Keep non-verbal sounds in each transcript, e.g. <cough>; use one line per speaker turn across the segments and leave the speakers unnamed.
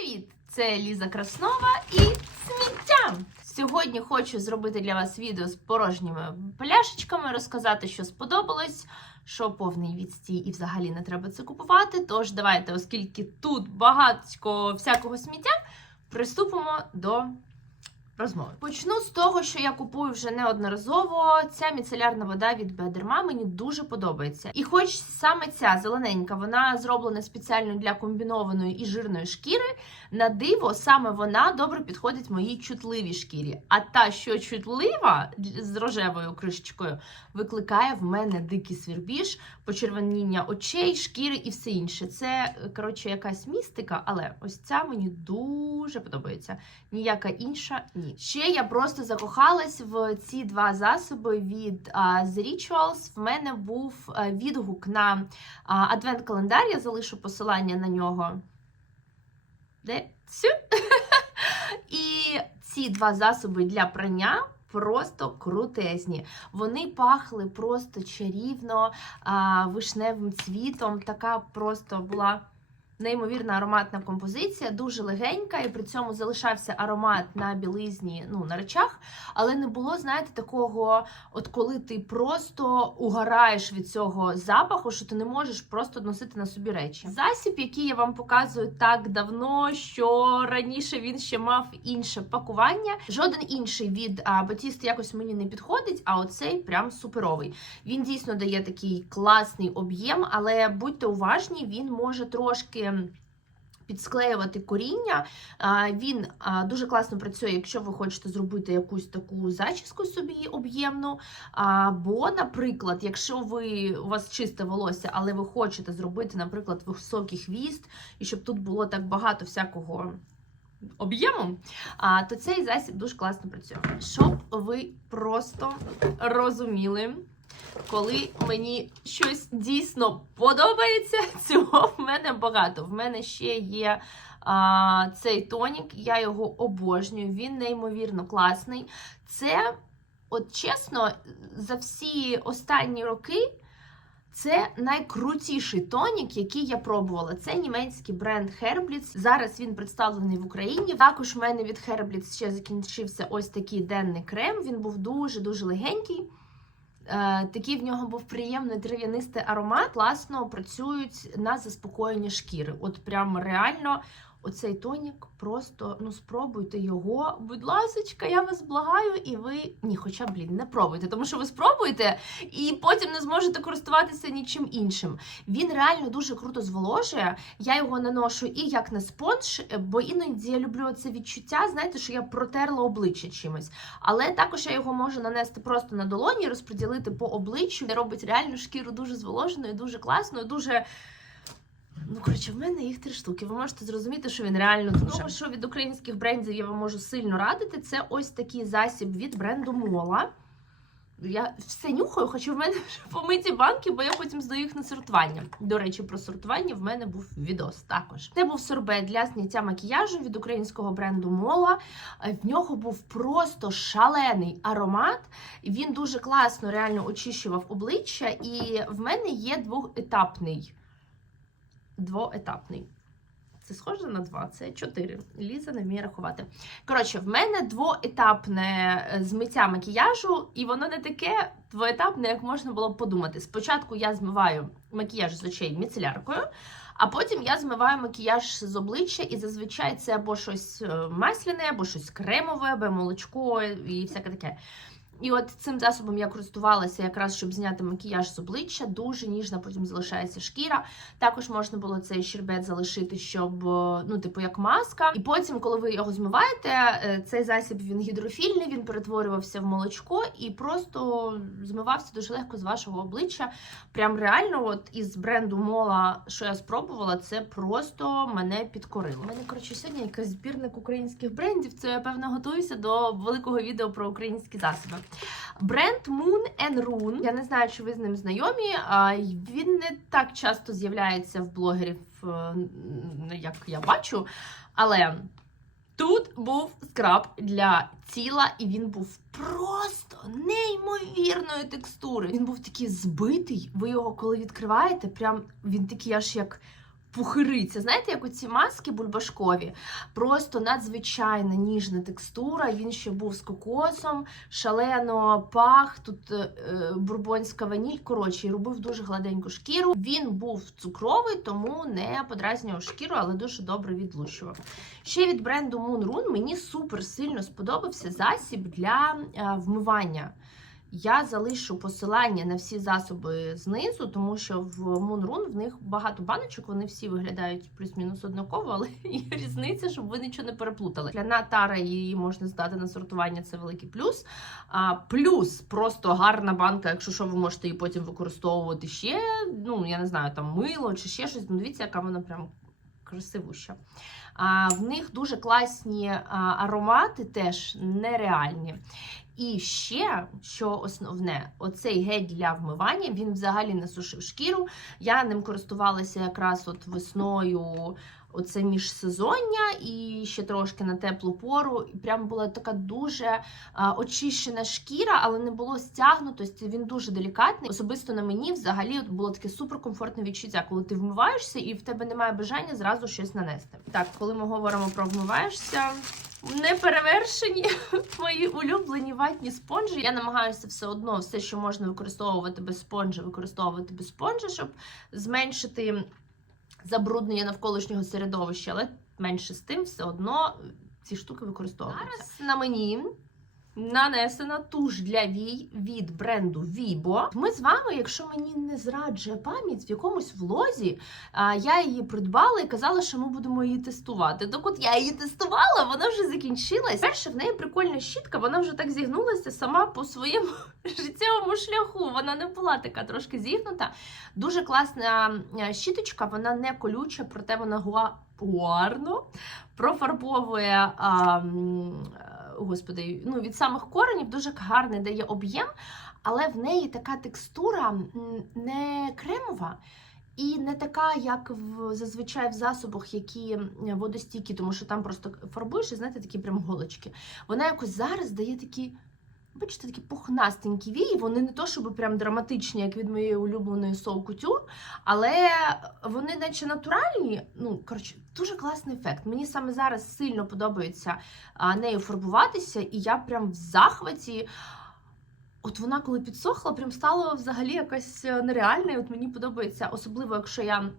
Привіт! Це Ліза Краснова і сміття. Сьогодні хочу зробити для вас відео з порожніми пляшечками, розказати, що сподобалось, що повний відстій і взагалі не треба це купувати. Тож давайте, оскільки тут багатько всякого сміття, приступимо до розмови. Почну з того, що я купую вже неодноразово. Ця міцелярна вода від Бедерма мені дуже подобається. І хоч саме ця зелененька, вона зроблена спеціально для комбінованої і жирної шкіри, на диво саме вона добре підходить моїй чутливій шкірі. А та, що чутлива з рожевою кришечкою, викликає в мене дикий свірбіж, почервоніння очей, шкіри і все інше. Це коротше якась містика, але ось ця мені дуже подобається. Ніяка інша ні. Ще я просто закохалась в ці два засоби від The Rituals. В мене був а, відгук на адвент-календар. Я залишу посилання на нього. Де? <laughs> І ці два засоби для прання. Просто крутезні. Вони пахли просто чарівно, а, вишневим цвітом. Така просто була неймовірна ароматна композиція, дуже легенька, і при цьому залишався аромат на білизні, ну на речах, але не було, знаєте, такого, от коли ти просто угораєш від цього запаху, що ти не можеш просто носити на собі речі. Засіб, який я вам показую так давно, що раніше він ще мав інше пакування. Жоден інший від Батіст якось мені не підходить, а оцей прям суперовий. Він дійсно дає такий класний об'єм, але будьте уважні, він може трошки підсклеювати коріння. Він дуже класно працює, якщо ви хочете зробити якусь таку зачіску собі об'ємну. Або, наприклад, якщо ви у вас чисте волосся, але ви хочете зробити, наприклад, високий хвіст, і щоб тут було так багато всякого. Об'ємом, а, то цей засіб дуже класно працює. Щоб ви просто розуміли, коли мені щось дійсно подобається, <laughs> цього в мене багато. В мене ще є а, цей тонік, я його обожнюю, він неймовірно класний. Це, от чесно, за всі останні роки. Це найкрутіший тонік, який я пробувала. Це німецький бренд Herblitz. Зараз він представлений в Україні. Також в мене від Herblitz ще закінчився ось такий денний крем. Він був дуже-дуже легенький. Е, такий в нього був приємний трав'янистий аромат. Класно працюють на заспокоєння шкіри. От прям реально оцей тонік, просто ну спробуйте його. Будь ласка, я вас благаю, і ви ні, хоча блін, не пробуйте, тому що ви спробуєте і потім не зможете користуватися нічим іншим. Він реально дуже круто зволожує. Я його наношу і як на спонж, бо іноді я люблю це відчуття. Знаєте, що я протерла обличчя чимось. Але також я його можу нанести просто на долоні, розподілити по обличчю. Робить реально шкіру дуже зволоженою, дуже класною, дуже. Ну, коротше, в мене їх три штуки. Ви можете зрозуміти, що він реально дуже. Того, що від українських брендів я вам можу сильно радити, це ось такий засіб від бренду Мола. Я все нюхаю, хочу в мене вже помиті банки, бо я потім здаю їх на сортування. До речі, про сортування в мене був відос також. Це був сорбет для зняття макіяжу від українського бренду Мола. В нього був просто шалений аромат. Він дуже класно реально очищував обличчя, і в мене є двохетапний двоетапний. Це схоже на два, це чотири. Ліза не вміє рахувати. Коротше, в мене двоетапне змиття макіяжу, і воно не таке двоетапне, як можна було б подумати. Спочатку я змиваю макіяж з очей міцеляркою, а потім я змиваю макіяж з обличчя, і зазвичай це або щось масляне, або щось кремове, або молочко і всяке таке. І от цим засобом я користувалася якраз, щоб зняти макіяж з обличчя. Дуже ніжна, потім залишається шкіра. Також можна було цей щербет залишити, щоб, ну, типу, як маска. І потім, коли ви його змиваєте, цей засіб він гідрофільний, він перетворювався в молочко і просто змивався дуже легко з вашого обличчя. Прям реально, от із бренду Мола, що я спробувала, це просто мене підкорило. У мене, коротше, сьогодні якийсь збірник українських брендів. Це я певно готуюся до великого відео про українські засоби. Бренд Moon and Rune, я не знаю, чи ви з ним знайомі. Він не так часто з'являється в блогерів, е, як я бачу. Але тут був скраб для тіла, і він був просто неймовірної текстури. Він був такий збитий. Ви його, коли відкриваєте, прям він такий аж як пухириця. Знаєте, як оці маски бульбашкові, просто надзвичайно ніжна текстура. Він ще був з кокосом, шалено пах. Тут е, бурбонська ваніль. Коротше, робив дуже гладеньку шкіру. Він був цукровий, тому не подразнював шкіру, але дуже добре відлущував. Ще від бренду Moon Run мені супер сильно сподобався засіб для е, вмивання. Я залишу посилання на всі засоби знизу, тому що в Moonrun в них багато баночок, вони всі виглядають плюс-мінус однаково, але <laughs> є різниця, щоб ви нічого не переплутали. Для тара її можна здати на сортування, це великий плюс. А, плюс просто гарна банка, якщо що, ви можете її потім використовувати ще. Ну, я не знаю, там мило чи ще щось. Ну, дивіться, яка вона прям красивуща. А, в них дуже класні аромати, теж нереальні. І ще, що основне, оцей гель для вмивання, він взагалі не сушив шкіру. Я ним користувалася якраз от весною, оце міжсезоння, і ще трошки на теплу пору. І прям була така дуже а, очищена шкіра, але не було стягнутості. Він дуже делікатний. Особисто на мені взагалі було таке суперкомфортне відчуття, коли ти вмиваєшся і в тебе немає бажання зразу щось нанести. Так, коли ми говоримо про вмиваєшся. Неперевершені <laughs> мої улюблені ватні спонжі. Я намагаюся все одно, все, що можна використовувати без спонжа, використовувати без спонжа, щоб зменшити забруднення навколишнього середовища, але менше з тим, все одно ці штуки використовуються. Зараз на мені нанесена туш для вій від бренду Vibo. Ми з вами, якщо мені не зраджує пам'ять, в якомусь влозі я її придбала і казала, що ми будемо її тестувати. Так от я її тестувала, вона вже закінчилась. Перше, в неї прикольна щітка, вона вже так зігнулася сама по своєму <laughs> життєвому шляху. Вона не була така трошки зігнута. Дуже класна щіточка, вона не колюча, проте вона гуа гарно профарбовує. А, господи, ну від самих коренів дуже гарний дає об'єм, але в неї така текстура не кремова. І не така, як в зазвичай в засобах, які водостійкі, тому що там просто фарбуєш і знаєте, такі прям голочки. Вона якось зараз дає такі, бачите, такі пухнастенькі вії. Вони не то, щоб прям драматичні, як від моєї улюбленої Soul Couture, але вони наче натуральні. Ну, коротше, дуже класний ефект. Мені саме зараз сильно подобається нею фарбуватися, і я прям в захваті. От вона, коли підсохла, прям стала взагалі якась е, нереальна. І От мені подобається, особливо, якщо я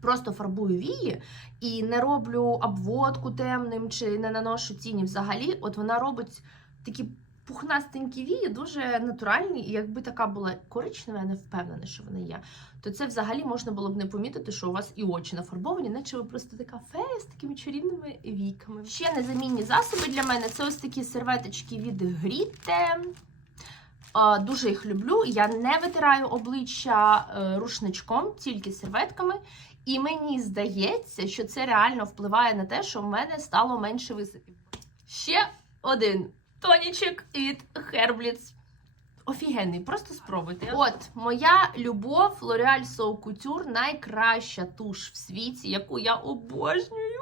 просто фарбую вії і не роблю обводку темним чи не наношу тіні взагалі. От вона робить такі пухнастенькі вії, дуже натуральні. І якби така була коричнева, я не впевнена, що вона є, то це взагалі можна було б не помітити, що у вас і очі нафарбовані, наче ви просто така фея з такими чарівними війками. Ще незамінні засоби для мене це ось такі серветочки від Гріте. Дуже їх люблю. Я не витираю обличчя е, рушничком, тільки серветками. І мені здається, що це реально впливає на те, що в мене стало менше висипів. Ще один тонічок від Herblitz. Офігенний, просто спробуйте. От, моя любов L'Oreal So Couture найкраща туш в світі, яку я обожнюю.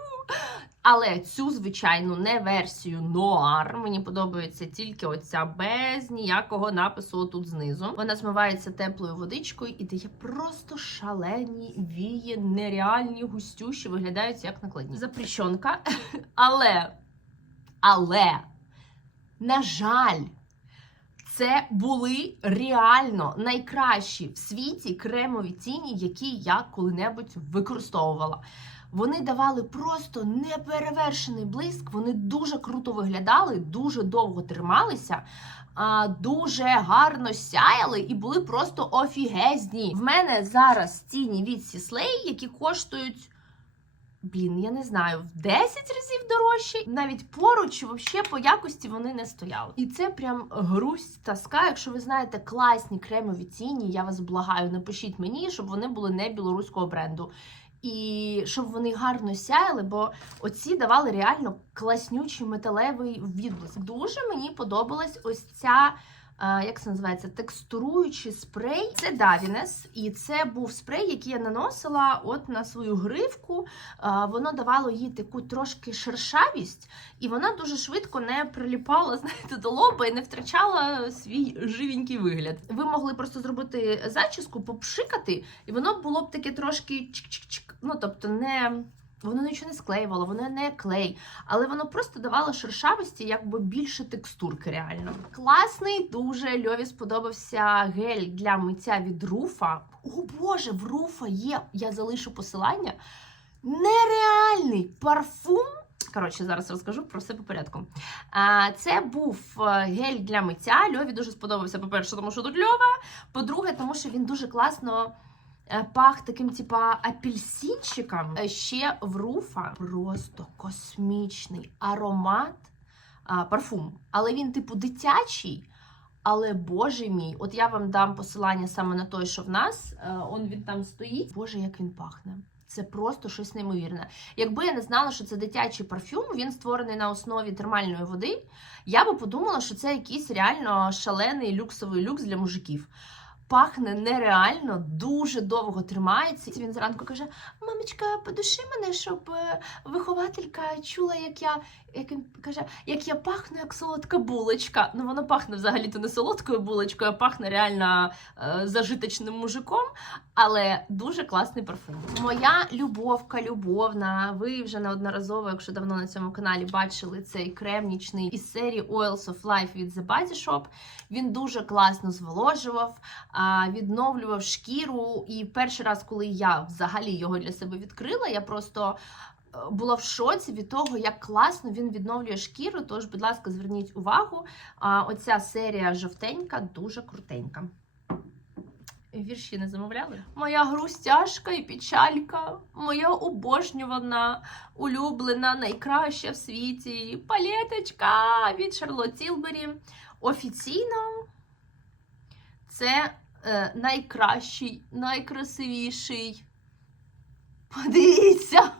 Але цю, звичайно, не версію Noir. Мені подобається тільки оця без ніякого напису тут знизу. Вона змивається теплою водичкою і дає просто шалені вії, нереальні, густющі, виглядають як накладні. Запрещенка. <laughs> Але, але, на жаль. Це були реально найкращі в світі кремові тіні, які я коли-небудь використовувала. Вони давали просто неперевершений блиск. Вони дуже круто виглядали, дуже довго трималися, дуже гарно сяяли і були просто офігезні. В мене зараз тіні від Сіслей, які коштують. Блін, я не знаю, в 10 разів дорожче. Навіть поруч, взагалі, по якості вони не стояли. І це прям грусть тоска. Якщо ви знаєте класні кремові тіні, я вас благаю, напишіть мені, щоб вони були не білоруського бренду. І щоб вони гарно сяяли, бо оці давали реально класнючий металевий відблиск. Дуже мені подобалась ось ця як це називається, текстуруючий спрей. Це Davines, і це був спрей, який я наносила от на свою гривку. Воно давало їй таку трошки шершавість, і вона дуже швидко не приліпала <laughs> знаєте, до лоба і не втрачала свій живенький вигляд. Ви могли просто зробити зачіску, попшикати, і воно було б таке трошки чик-чик-чик. Ну тобто не. Воно нічого не склеювало, воно не клей, але воно просто давало шершавості, якби більше текстурки реально. Класний, дуже Льові сподобався гель для миття від руфа. О Боже, в руфа є. Я залишу посилання. Нереальний парфум. Коротше, зараз розкажу про все по порядку. Це був е, гель для миття. Льові дуже сподобався, по-перше, тому що тут Льова. По-друге, тому що він дуже класно пах таким, типа, апельсинчиком. Е, Ще в руфа просто космічний аромат, а, парфум. Але він, типу, дитячий. Але боже мій, от я вам дам посилання саме на той, що в нас. Е, Он він там стоїть. Боже, як він пахне. Це просто щось неймовірне. Якби я не знала, що це дитячий парфюм, він створений на основі термальної води, я би подумала, що це якийсь реально шалений люксовий люкс для мужиків. Пахне нереально, дуже довго тримається. Він зранку каже: Мамочка, подуши мене, щоб е, вихователька чула, як я як він каже, як я пахну, як солодка булочка. Ну воно пахне взагалі-то не солодкою булочкою, а пахне реально е, зажиточним мужиком, але дуже класний парфум. Моя любовка любовна. Ви вже неодноразово, якщо давно на цьому каналі бачили цей крем нічний із серії Oils of Life від The Body Shop. Він дуже класно зволожував, відновлював шкіру. І перший раз, коли я взагалі його для себе відкрила, я просто е, була в шоці від того, як класно він відновлює шкіру. Тож, будь ласка, зверніть увагу. Оця серія жовтенька, дуже крутенька. Вірші не замовляли? Моя грустяшка і печалька, моя обожнювана, улюблена, найкраща в світі палеточка від Шарлот Тілбері. Офіційно це е, найкращий, найкрасивіший. Подивіться!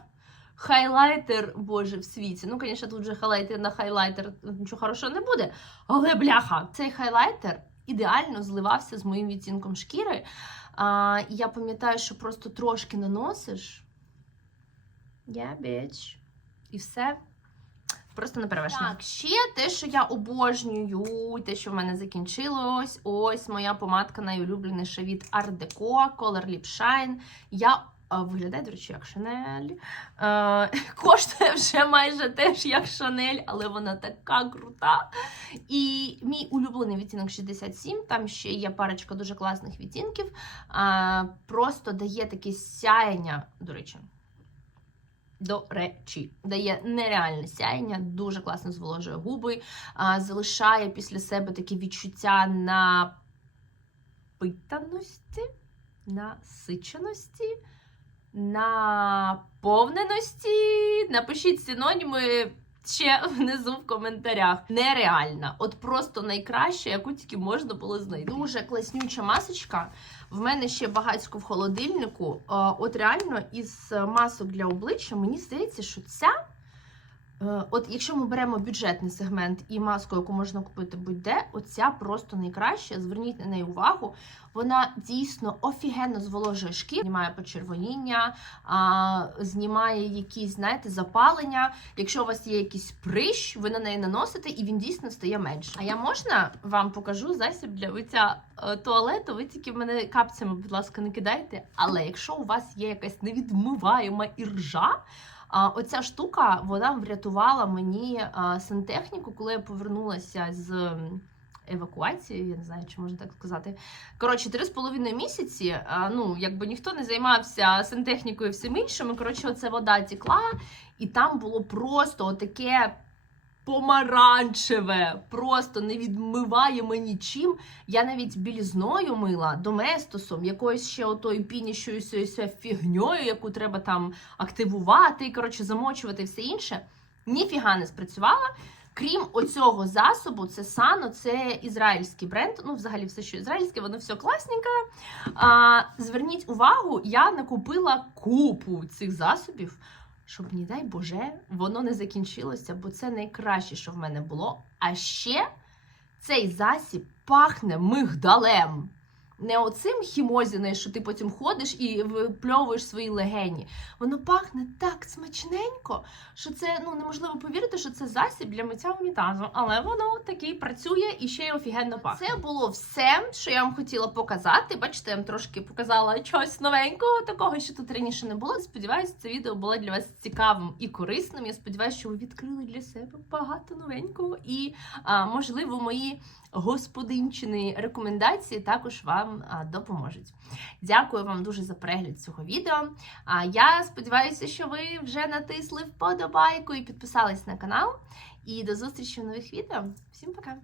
Хайлайтер, боже, в світі. Ну, звісно, тут вже хайлайтер на хайлайтер нічого хорошого не буде. Але бляха, цей хайлайтер ідеально зливався з моїм відтінком шкіри. А, я пам'ятаю, що просто трошки наносиш. Yeah, bitch. І все. Просто неперевершено. Так, ще те, що я обожнюю, те, що в мене закінчилось. Ось моя помадка найулюбленіша від Art Deco Color Lip Shine. Я виглядає, до речі, як Шанель. Е, <laughs> коштує вже майже теж як Шанель, але вона така крута. І мій улюблений відтінок 67, там ще є парочка дуже класних відтінків. Е, просто дає таке сяєння, до речі. До речі, дає нереальне сяєння, дуже класно зволожує губи, а, залишає після себе таке відчуття напитаності, насиченості, наповненості. Напишіть синоніми ще внизу в коментарях. Нереальна, от просто найкраща, яку тільки можна було знайти. Дуже класнюча масочка. В мене ще багатько в холодильнику. От реально із масок для обличчя мені здається, що ця. Е, От якщо ми беремо бюджетний сегмент і маску, яку можна купити будь-де, оця просто найкраща. Зверніть на неї увагу. Вона дійсно офігенно зволожує шкіру, знімає почервоніння, а, знімає якісь, знаєте, запалення. Якщо у вас є якийсь прищ, ви на неї наносите, і він дійсно стає менше. А я можна вам покажу засіб для виття е, туалету. Ви тільки мене капцями, будь ласка, не кидайте. Але якщо у вас є якась невідмиваєма іржа, оця штука вона врятувала мені сантехніку, коли я повернулася з евакуації, я не знаю, чи можна так сказати. Коротше, три з половиною місяці. Ну, якби ніхто не займався сантехнікою і всім іншим. Коротше, оце вода тікла, і там було просто отаке. Помаранчеве, просто не відмиваємо нічим. Я навіть білізною мила доместосом, якоюсь ще отою пінішою фігньою, яку треба там активувати, коротше, замочувати і все інше. Ніфіга не спрацювала. Крім оцього засобу, це Сано, це ізраїльський бренд. Ну, взагалі, все, що ізраїльське, воно все класненьке. А, Зверніть увагу, я накупила купу цих засобів, щоб, не дай Боже, воно не закінчилося, бо це найкраще, що в мене було. А ще Цей засіб пахне мигдалем. Не оцим хімозіною, що ти потім ходиш і випльовуєш свої легені. Воно пахне так смачненько, що це ну неможливо повірити, що це засіб для миття унітазу, але воно такий працює і ще й офігенно пахне. Це було все, що я вам хотіла показати. Бачите, я вам трошки показала щось новенького, такого, що тут раніше не було. Сподіваюся, це відео було для вас цікавим і корисним. Я сподіваюся, що ви відкрили для себе багато новенького і, а, можливо, мої господинчини рекомендації також вам а, допоможуть. Дякую вам дуже за перегляд цього відео. Я сподіваюся, що ви вже натисли вподобайку і підписались на канал. І до зустрічі в нових відео. Всім пока!